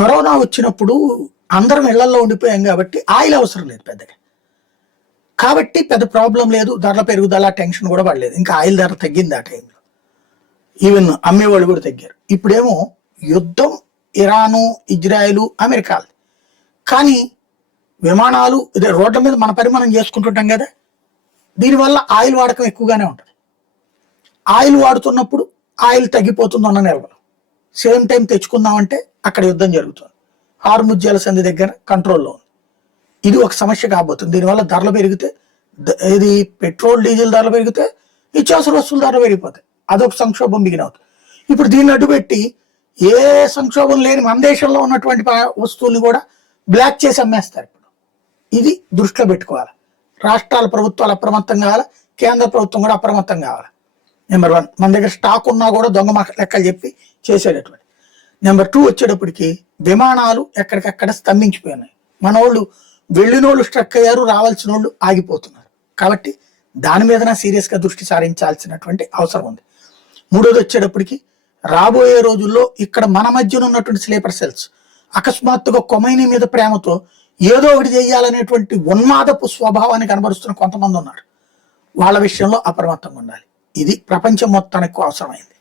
Corona వచ్చినప్పుడు అందరం ఇళ్లలో ఉండిపోయాం కాబట్టి ఆయిల్ అవసరం లేదు పెద్దగా. కాబట్టి పెద్ద ప్రాబ్లం లేదు, ధరల పెరుగుదల టెన్షన్ కూడా పడలేదు. ఇంకా ఆయిల్ ధర తగ్గింది ఆ టైంలో, ఈవెన్ అమ్మేవాళ్ళు కూడా తగ్గారు. ఇప్పుడేమో యుద్ధం ఇరాను, ఇజ్రాయెలు, అమెరికా. కానీ విమానాలు ఇదే రోడ్ల మీద మన పని మనం చేసుకుంటుంటాం కదా, దీనివల్ల ఆయిల్ వాడకం ఎక్కువగానే ఉంటుంది. ఆయిల్ వాడుతున్నప్పుడు ఆయిల్ తగ్గిపోతుంది అన్న నిల్వలు, సేమ్ టైం తెచ్చుకుందామంటే అక్కడ యుద్ధం జరుగుతుంది. హార్ముజ్ జలసంధి దగ్గర కంట్రోల్లో ఉంది. ఇది ఒక సమస్య కాబోతుంది. దీనివల్ల ధరలు పెరిగితే, ఇది పెట్రోల్ డీజిల్ ధరలు పెరిగితే నిత్యావసర వస్తువుల ధరలు పెరిగిపోతాయి. అదొక సంక్షోభం బిగిన్ అవుతుంది. ఇప్పుడు దీన్ని అడ్డుపెట్టి ఏ సంక్షోభం లేని మన దేశంలో ఉన్నటువంటి వస్తువుల్ని కూడా బ్లాక్ చేసి అమ్మేస్తారు. ఇప్పుడు ఇది దృష్టిలో పెట్టుకోవాలి. రాష్ట్రాల ప్రభుత్వాలు అప్రమత్తం కావాలి, కేంద్ర ప్రభుత్వం కూడా అప్రమత్తం కావాలి. నెంబర్ 1, మన దగ్గర స్టాక్ ఉన్నా కూడా దొంగ లెక్కలు చెప్పి చేసేటటువంటి. నెంబర్ 2 వచ్చేటప్పటికి విమానాలు ఎక్కడికక్కడ స్తంభించిపోయినాయి. మన వాళ్ళు వెళ్ళినోళ్ళు స్ట్రక్ అయ్యారు, రావాల్సిన వాళ్ళు ఆగిపోతున్నారు. కాబట్టి దాని మీదన సీరియస్గా దృష్టి సారించాల్సినటువంటి అవసరం ఉంది. 3వది వచ్చేటప్పటికి రాబోయే రోజుల్లో ఇక్కడ మన మధ్యన ఉన్నటువంటి స్లీపర్ సెల్స్ అకస్మాత్తుగా కొమైనీ మీద ప్రేమతో ఏదో ఒకటి చేయాలనేటువంటి ఉన్మాదపు స్వభావాన్ని కనబరుస్తున్న కొంతమంది ఉన్నారు. వాళ్ళ విషయంలో అప్రమత్తంగా ఉండాలి. ఇది ప్రపంచం మొత్తానికి అవసరమైంది.